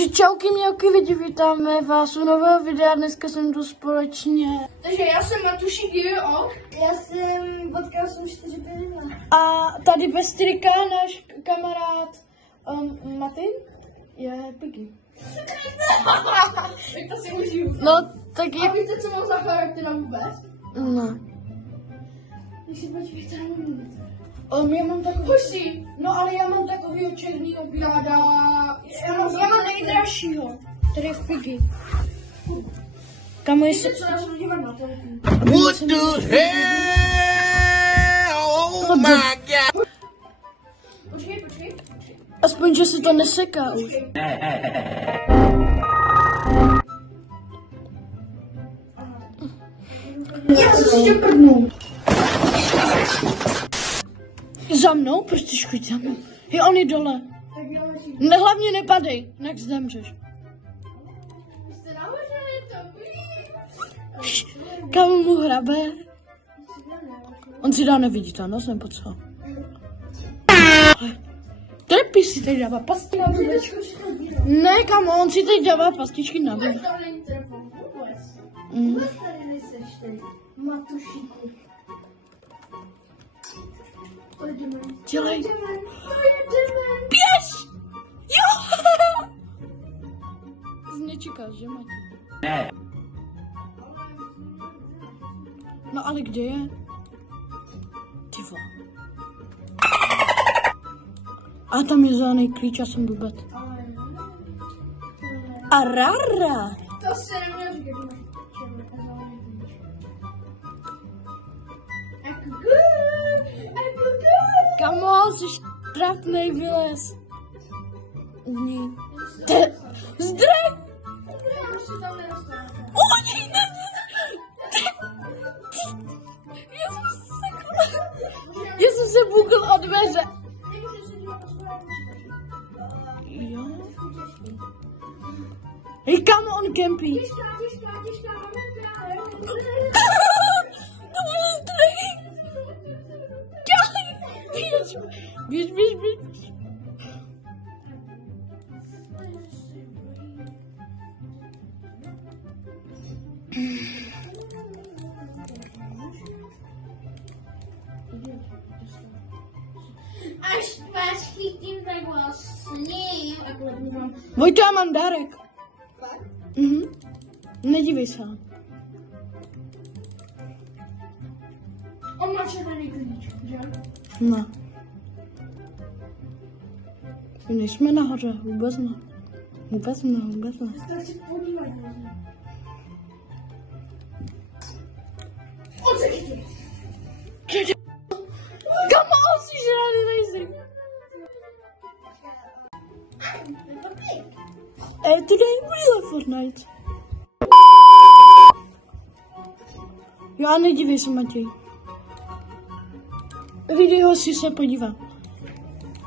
Takže čauky mělky lidi, vítáme vás u nového videa, dneska jsem tu společně. Takže já jsem Matušík J.O. Já jsem Vodka 8452. A tady bez trika náš kamarád Martin je Piggy. Tak to si užiju. No, taky. A víte, co mám za charakter vůbec? No. Když si počkejte na mě. Já mám takový... Husí. No ale já mám takovýho černýho bíláda. Já mám nejdražšího. Tady je v Piggy. Kamo, jestli... Co nás dívat na to? What the hell? Oh my god! Počkej. Aspoň, že si to neseká už. Já se tě prdnu. Za mnou? Proč ty škuď za mnou? Je on je dole. Tak já musím. Ne, hlavně nepadej, jinak zemřeš. Jste naložený to. Kam mu hrabe? On si dá neviditelnost, nebo co? Trepí si teď dává pastičky. Ne, kamo, on si teď dává pastičky na Vůbec to není telefon. Vůbec. Vůbec tady nejseš teď, Matušíku. Pojdeme. Dělej. Pojedeme. Běž! Jo! Jsi nečekáš, že Mati? Ne. No ale kde je? Ty vole. A tam je zelený klíč, já jsem blbec. A rara! To se neměl říkat. Kamo, jsi trapnej, vylez. Z ní. Zdrej! Oni! Já jsem se bukl od dveře. Jo. Hej, kamo, on kempí. To byl zdrej. Běž. Až vás chytím, tak vlastně. Vojto, já mám dárek. Nedívej se. On má červený klíč, že? No. My nejsme nahoře, vůbec ne. Vůbec ne. Tak si podívej. On se chytil. Kamo, on si žádný nejsi. Today we love Fortnite. Jo, nedívej se, Matěj. Video si se podívá.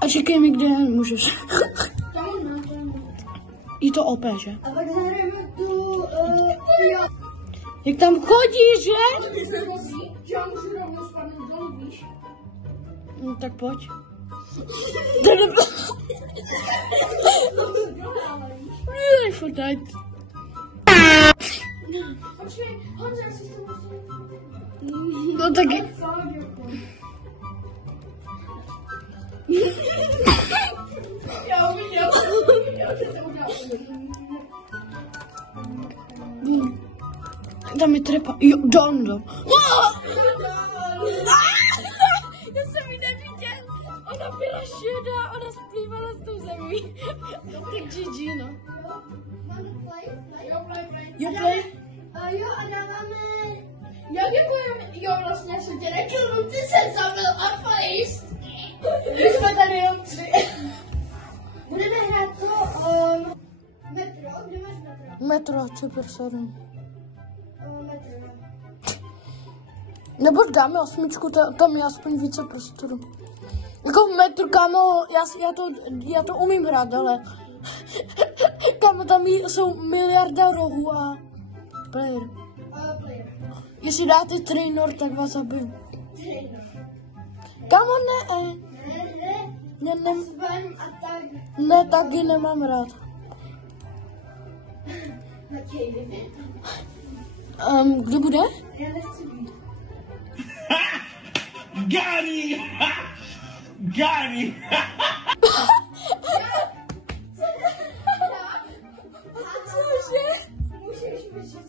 A čekej mi, kde můžeš. Je to OP, že? A pak zahrajeme tu... Jak tam chodíš, že? Když se vozí, že já můžu rovnou spadnout dolů, víš? No, tak pojď. Ne, Fortnite. Počkej, Honza, jestli to musím... No taky. Já uviděl, že to udělal. Tam je trepa. Jo, dom. Já jsem ji neviděl. Ona byla šedá, ona splývala s tou zemí. Tak GG, no. Máme play? Jo, play. Jo, a dáváme... Já děkuji, jo, vlastně jsem tě nekil, ty se zabil a face. My jsme tady jenom 3. Budeme hrát to... Metro, kde máš metro? Metro, super, sorry. Metro. Nebo dáme 8, tam je aspoň více prostoru. Jako v metru, kámo, já to umím hrát, ale... Kámo, tam jsou miliarda rohů a... Player. Player. Jestli dáte trainer, tak vás zabiju. Kámo, ne. Ne. Ne, Sven a tak. ne, taky nemám rád. Matěj, vypět. Kdo bude? Já nechci být. Got him! Got him! Cože? Můžeš vyšet.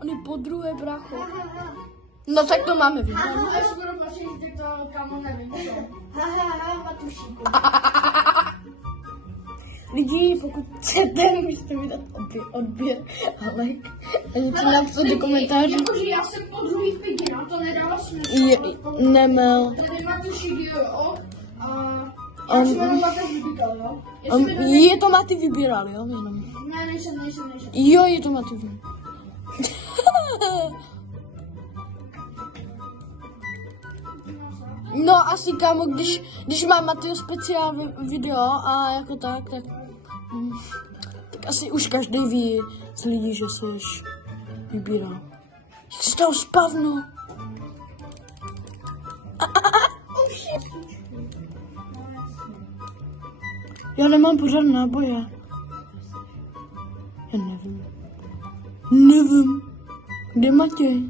On je podruhé, brácho. No tak to máme vidět. Až budu počít, tak to kamo nevím. Matušíku. Lidi, pokud chcete, můžete mi dát odběr a like. A něco napsat do komentářů. Jakože já jsem po druhý v pěti, no to nedává smysl. Nemel. Tady Matušík, jo. A já jsem jenom Matuš vybíkal, jo. Je to Maty vybíral, jo, jenom. Ne, nejsem. Jo, je to Maty vybíral. No asi kámo, když má Matyho speciální video a jako tak asi už každý ví z lidí, že seš vybíral. Jak se toho spavnu? Já nemám pořád náboje. Já nevím. Kde je Matěj?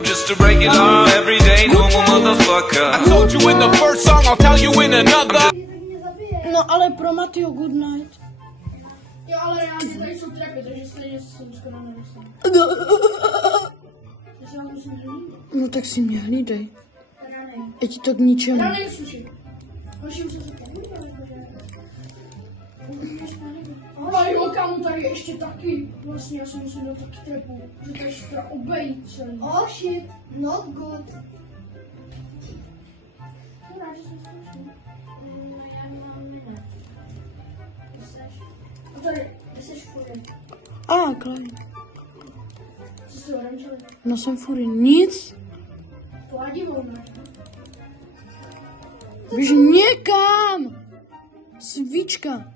Just a regular, everyday, normal motherfucker. I told you in the first song, I'll tell you in another. No ale pro Matyho good night. Jo, ale já tady jsou trapy, takže stejně jsem skoro nevysel. Já se vám musím hlídat. No tak si mě hlídej. Teda nej. Je ti to k ničemu. Já nejsluším. Musím se zeptat. Ale jo, kámo, tady je ještě taky. Vlastně já si musím dát taky trapu. Že to je štra obejít celý. Oh shit, not good. Dobrá, že jsem slušný. Já nemám minut. A tady, kde jsi fury? Klej. Co jsi oranžový? No jsem fury. Nic. Pladivou máš. Běž někam. Svíčka.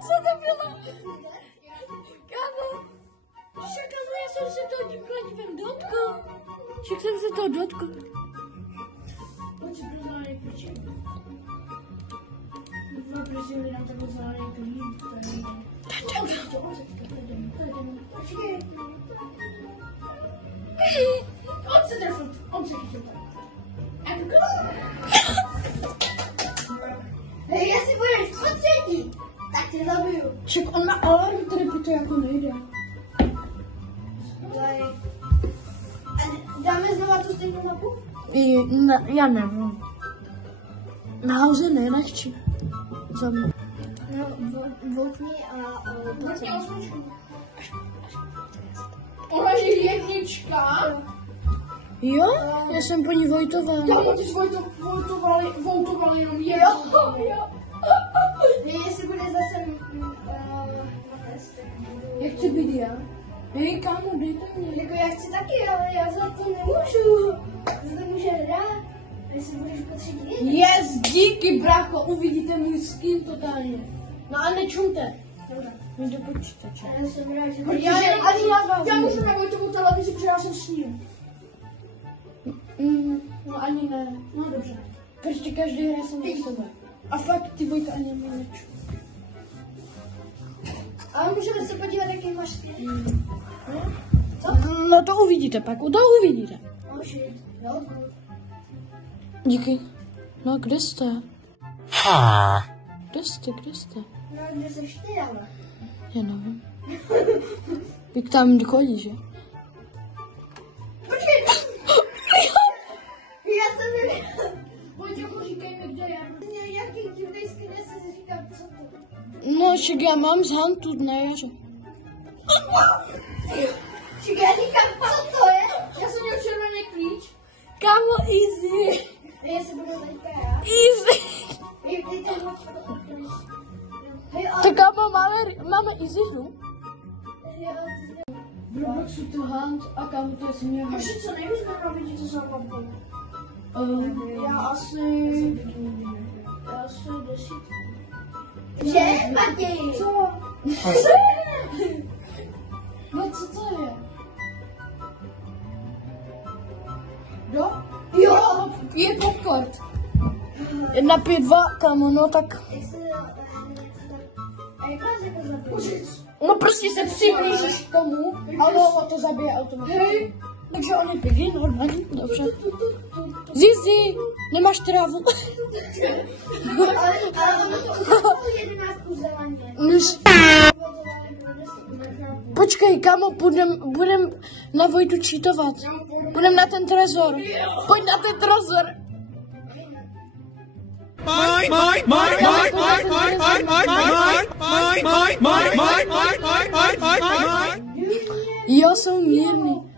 Co to bylo? Kámo. Já jsem se toho tím kladivem dotkl. Však jsem se toho dotkl. Pojď si pro zelený klíč. Prosím, lidem takhle zelený klíč. Počkej. On se trefil, on se chytil. Jestli budeš po třetí, tak tě zabiju. Však on má alarm, který by to jako nejde. A dáme znova tu stejnou mapu? Já nevím. Nahoře ne, nechci. Za mnou. No, voukni a Vrtně osmičku. Ona je jednička. Jo? Já jsem po ní vojtoval. Kámo, ty jsi voutoval jenom jednou. Jo. Jestli bude zase Jak chci být já? Hej, kámo, dejte mě. jako já chci taky, ale já za to nemůžu. Za to může hrát. Jestli budeš po třetí. Yes, díky, brácho, uvidíte můj skin totálně. No a nečumte. Dobře. Jdu do počítače. Já jsem rád, že Já můžu na Vojtovou televizi, protože já jsem s ním. No ani ne. No dobře. Prostě každý hraje sám na sebe. A fakt ty Vojta ani nečum. Ale můžeme se podívat, jaký máš skin. No to uvidíte pak, to uvidíte. Oh shit, no good. Díky. No kde jste? Kde jste? No kde seš ty, ale? Já nevím. Jak tam chodí, že? Počkej! Já jsem nevěděl. Vojtěchu, říkej mi, kde je. Jaký divný skin, já jsem si říkal, co to? No, však já mám z Huntu na jaře. Já říkám, co to je? Já jsem měl červený klíč. Kámo, easy. Jestli budu teďka já. Easy. Ty to máš. Hej, ale... Tak kámo, máme easy hru. V Robloxu to Hunt a kámo, to je směr. Ještě co nejvíc nenávidí, co jsem vám Já asi 10. Že, Matěj? Co? No co to je? na 5-2, kámo, no tak. A jak vás jako zabili? No prostě se přiblížíš k tomu a ono to zabije automaticky. Takže on je pěkný, normální, dobře. Zizi, nemáš trávu. Ale ono to 11 zeleně. Počkej, kámo, budem na Vojtu čítovat. Budem na ten trezor. Pojď na ten trezor. Jo, jsou mírný.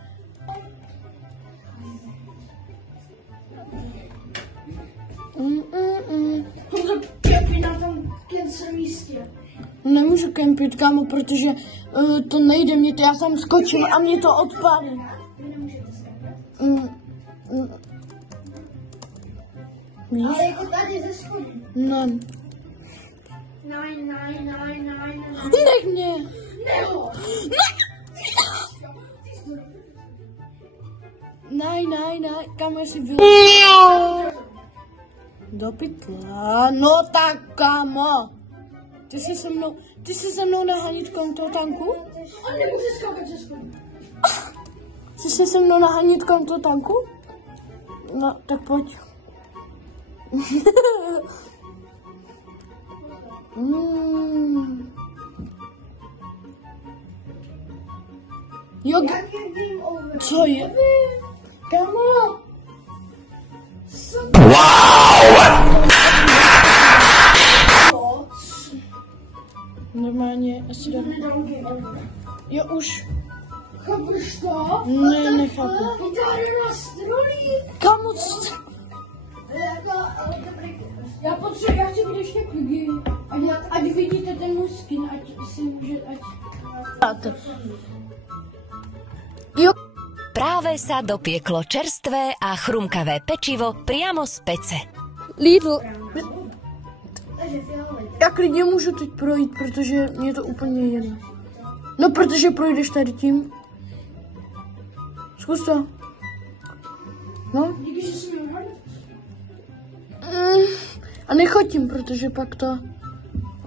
Kempy na tom cancer místě. Nemůžu kempit, kámo, protože to nejde mě to, já tam skočím a mě to odpálí. Vy nemůžete skákat. Víš? Ale jako tady ze schodů. No. Nine. Nech mě. Nebo. Ne, kam jsi byl? Do pytla. No tak, kámo. Ty jsi se mnou nahanit kolem toho tanku? On nemůže skákat ze schodů. Jsi se mnou nahanit kolem toho tanku? No, tak pojď. Jo, Jak je game over? co je? Kámo! Normálně asi dám. Jo, už. Chápeš to? Ne, nechápu. Vytáhne na stroj. Kámo, co? Ale dobrý. Já potřebuji, já chci být ještě pigy. Ať vidíte ten můj skin, ať si může, ať... Jo. Práve sa dopieklo čerstvé a chrumkavé pečivo priamo z pece. Lidl. Takže fialový. Já klidně můžu teď projít, protože mě je to úplně jedno. No, protože projdeš tady tím. Zkus to. No. Díky, že jsi mě uhrál. A nechodím, protože pak to...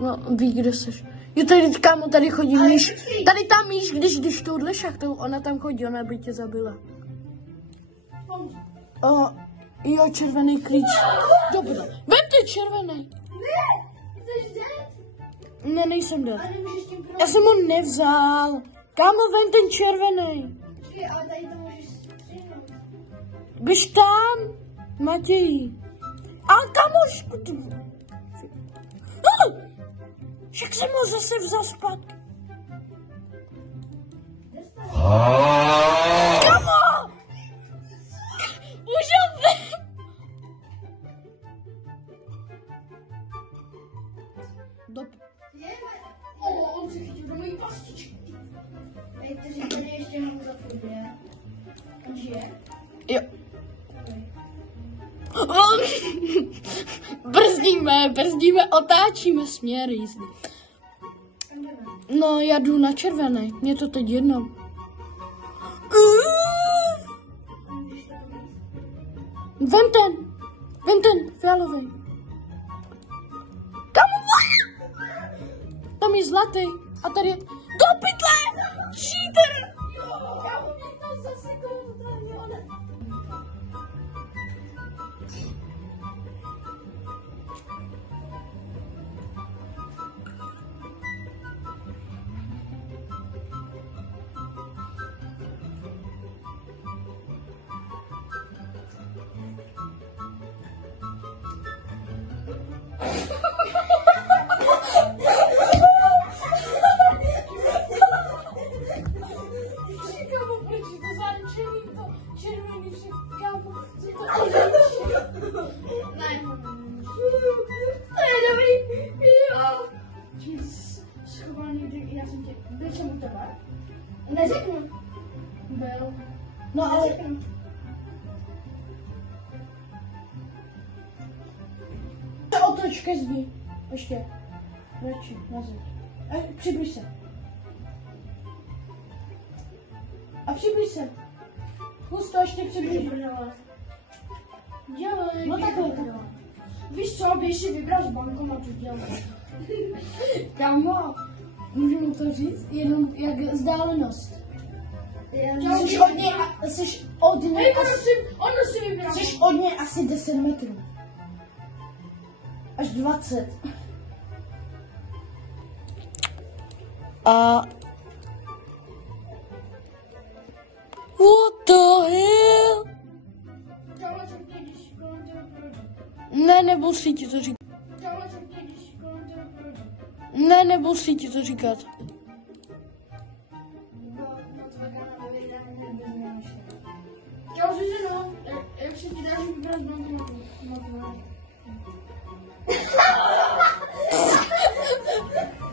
No, ví, kde seš. Jo, tady, kámo, tady chodí míš. Tady tam míš, když touhle šachtou, ona tam chodí, ona by tě zabila. Jo, červený klíč. Dobře. Vemte červený. Ne! Jsi dead? Ne, nejsem dead. A nemůžeš tím projít. Já jsem ho nevzal. Kámo, vem ten červený. Počkej, ale tady to můžeš stříhnout. Běž tam, Matěj. Ale kamošku, ty... Však jsem ho zase vzal zpátky. Kamo! Už ho vem. On se chytil do mojí pastičky. Někteří tady ještě mám za fobie. On žije? Jo. Brzdíme, otáčíme směr jízdy. No, já jdu na červený, mě to teď jedno. Vem ten, fialový. Kam? Tam je zlatý a tady je... Do pytle! Cheater! Neřeknu. Byl. No ale... Otoč ke zdi. Ještě. Radši, nazad. Přibliž se. A přibliž se. Zkus to ještě přibliž. Dělej. No takhle. víš co, běž si vybrat z bankomatu, dělej. Kámo, můžu mu to říct? Jenom jak vzdálenost. Jsi od něj asi 10 metrů. Až 20. A... What the hell? Ne, nemusí ti to říkat. Ne, nemusí ti to říkat. Čau, Zuzino, jak se ti dáš vybrat z bankomatu?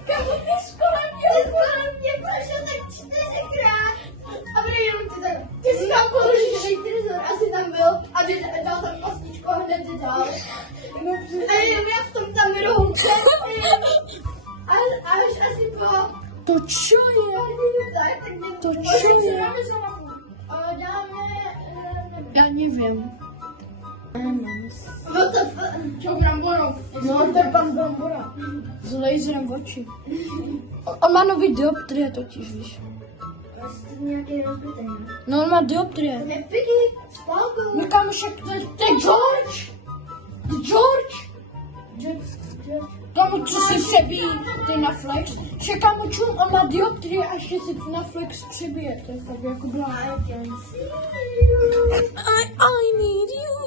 Kámo, ty kolem mě prošel tak 4krát. A bude jenom ty si tam položíš trezor, asi tam byl a ty dal tam pastičku a hned ty dal. A jenom já v tom tam rohu. Až asi po... To čo je? To čo je? Já nevím. Čo, Bramborov? No, to je pan Brambora. S laserem v oči. On má nový dioptrie totiž, víš. Prostě nějaký rozbitej, ne? No, on má dioptrie. Nepiky, spálku. No kámo, však to je George. George. Kámo, co si přebíjí ty na flex? Však kámo, čum, on má dioptrie a ještě si na flex přebije. To je fakt jako blá. I need you.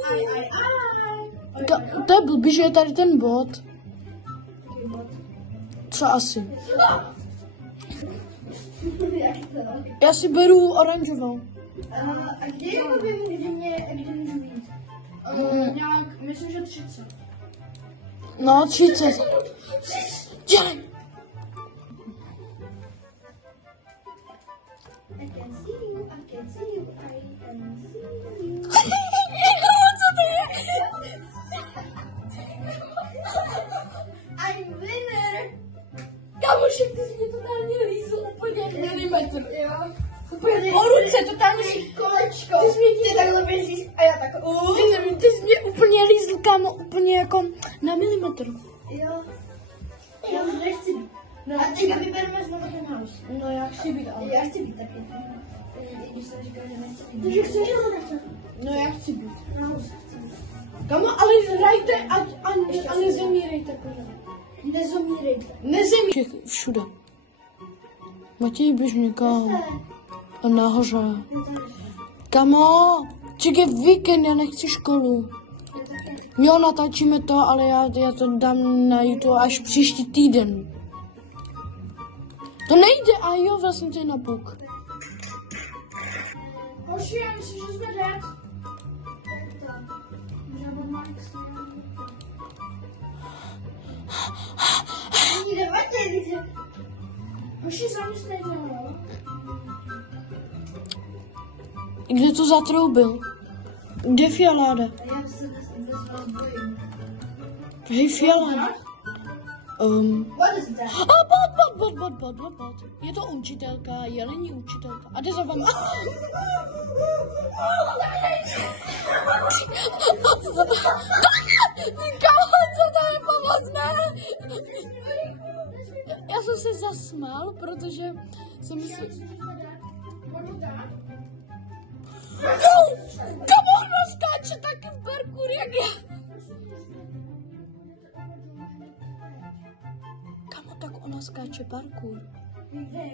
To je blbý, že je tady ten bod. Co asi? Já si beru oranžovou. A kdy jako vím, kdy můžu mít? Nějak, myslím, že 30. No, 30. Dělej. I'm winner! Kamošek, ty jsi mě totálně lízl úplně milimetr. Jo. Úplně o ruce totálně. Kolečko. Ty takhle běžíš a já tak Ty jsi mě úplně lízl, kámo, úplně jako na milimetr. Jo. Já už nechci být. No a teďka vybereme znovu ten house. No, já chci být, ale. Já chci být taky. Když jsem říkal, že nechci být. Takže chceš, nebo nechceš? No, já chci být. House chci být. Kámo, ale hrajte a nezemírejte pořád. Nezomírejte. Nezemírejte všude. Matěj, běž někam. A nahoře. Kamo, čekaj, víkend, já nechci školu. Jo, natáčíme to, ale já to dám na YouTube až příští týden. To nejde, a jo, vlastně to je na puk. Hoši, já myslím, že jsme dead. Hoši, zamyslejte, jo. Kde to zatroubil? Kde je Fialáda? Já se bez vás bojím. Hej, Fialáda. What is that? Bod. Je to učitelka, jelení učitelka. A jde za vámi. Kámo, co to je pomocné? Já jsem se zasmál, protože jsem myslel... Kamo, ona skáče taky v parkour, jak já. Kamo, tak ona skáče parkour. Kde?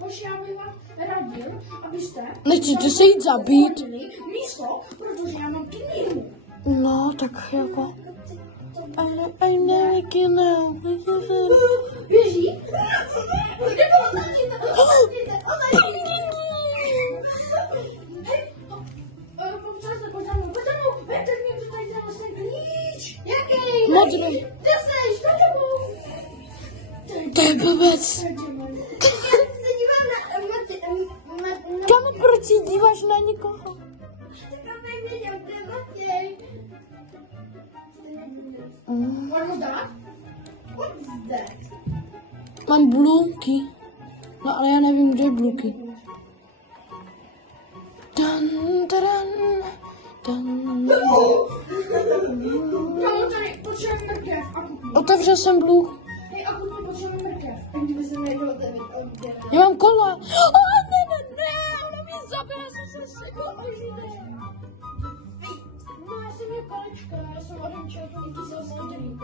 Hoši, já bych vám radil, abyste... Nechcete se jít zabít? Místo, protože já mám knihu. No, tak jako... I never can now. Běží? Nebo označíte? Hej, pojď za mnou, Petr mě tady dal vlastně klíč. Jaký? Modrý. Ty seš, za tebou. To je blbec. Já se dívám na... Kamo, proč si díváš na někoho? Tak nevěděl, to je Matěj. What was that? What is that? Mám bluky. No, ale já nevím, kde je bluky. Dan. Kámo, tady potřebujeme mrkev. Otevřel jsem blůh. Hej, akutně potřebujeme mrkev. Tak kdyby se nebylo tady oddělat. Já mám kola. Ne, ona mě zabila, jsem se sekl a žije. No, já jsem měl kolečka, já jsem odemčel, díky se osvětlení.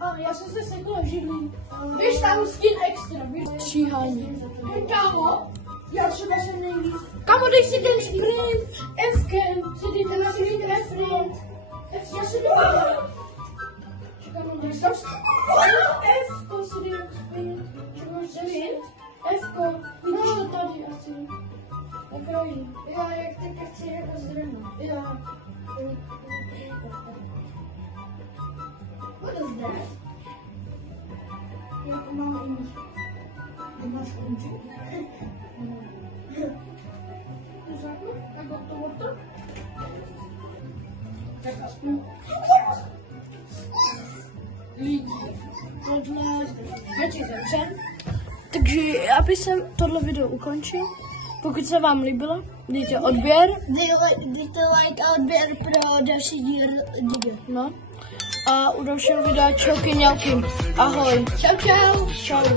A já jsem se sekl a živlí. Víš, tam skin extra, víš? Stříhání. Hej, kámo, já třeba jsem nejvíc. Kamo, dej si ten sprint. F-kem. Ty máš mít referent. Já se dovolím. Čekám, máš tam F-ko si dej sprint. Čekáš sprint? F-ko, vidíš to tady asi. Takový. Jo, jak teďka chci jako zdrno. Jo. What is that? Jako mám umí. Ty máš umí. Jako to motor? Tak aspoň. Lidi. Tohle. Já ti zavřem. Takže já bych tohle video ukončil. Pokud se vám líbilo, dejte odběr. Dejte like a odběr pro další díl. No. A u dalšího videa čauky mňauky. Ahoj. Čau, čau. Čau.